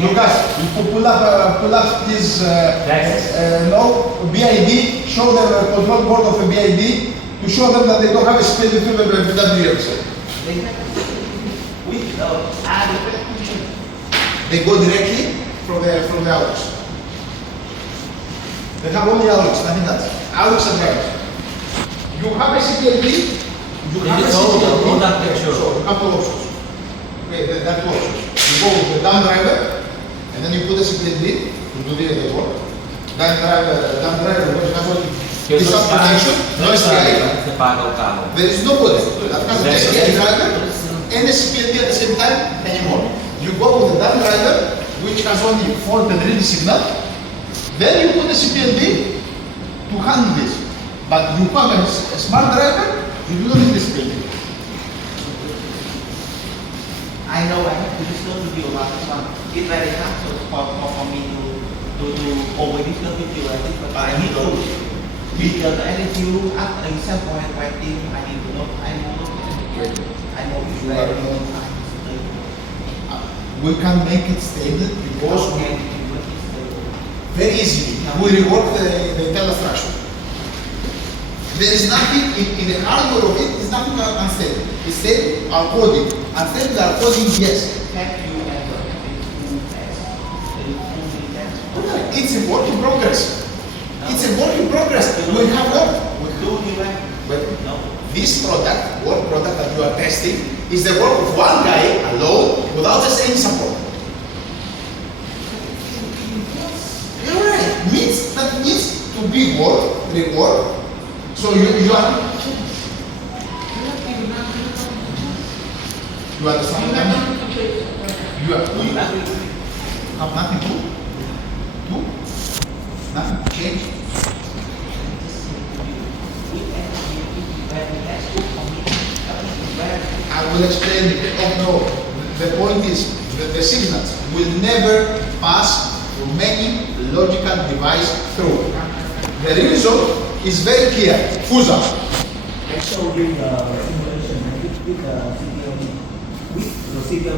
Lucas, you pull up his no BID. Show them a control board of a BID to show them that they don't have a split through the WMC. They go directly from the outlets. They have only outlets, nothing else. Outlets and drivers. You have a CPLD. You have a CPLD. So you have two options. Okay, there are two options. You go with the dumb driver, and then you put the CPLD to do the work. Dumb driver, which has only this application, no SPI. There is nobody that has an SPI driver and a CPLD at the same time anymore. You go with the dumb driver, which has only fault and ready signal. Then you put the CPLD to handle this. But you have a smart driver, you do not need the CPLD. I know I have to discuss with you about this one. It's very hard for me to over discuss with you, I think, but I need to. Because I need you as an example and writing, I need to know, I know it's very long time. We can make it stable because very easily we rework the internal structure. There is nothing in the hardware of it, is nothing unstable. It's stable, our coding. Unstable, our coding, yes. Have you ever It's a work in progress. It's a work in progress. We have work. But this product, work product that you are testing, is the work of one guy alone without just any support. Alright, that means to be work, rework. So you understand what I mean? You have nothing to do? Nothing to change? I will explain it. Oh no, the point is that the signals will never pass from any logical device through. The reason is very clear. Fusel. Let's show you the simulation with the CPLD. With the CPLD.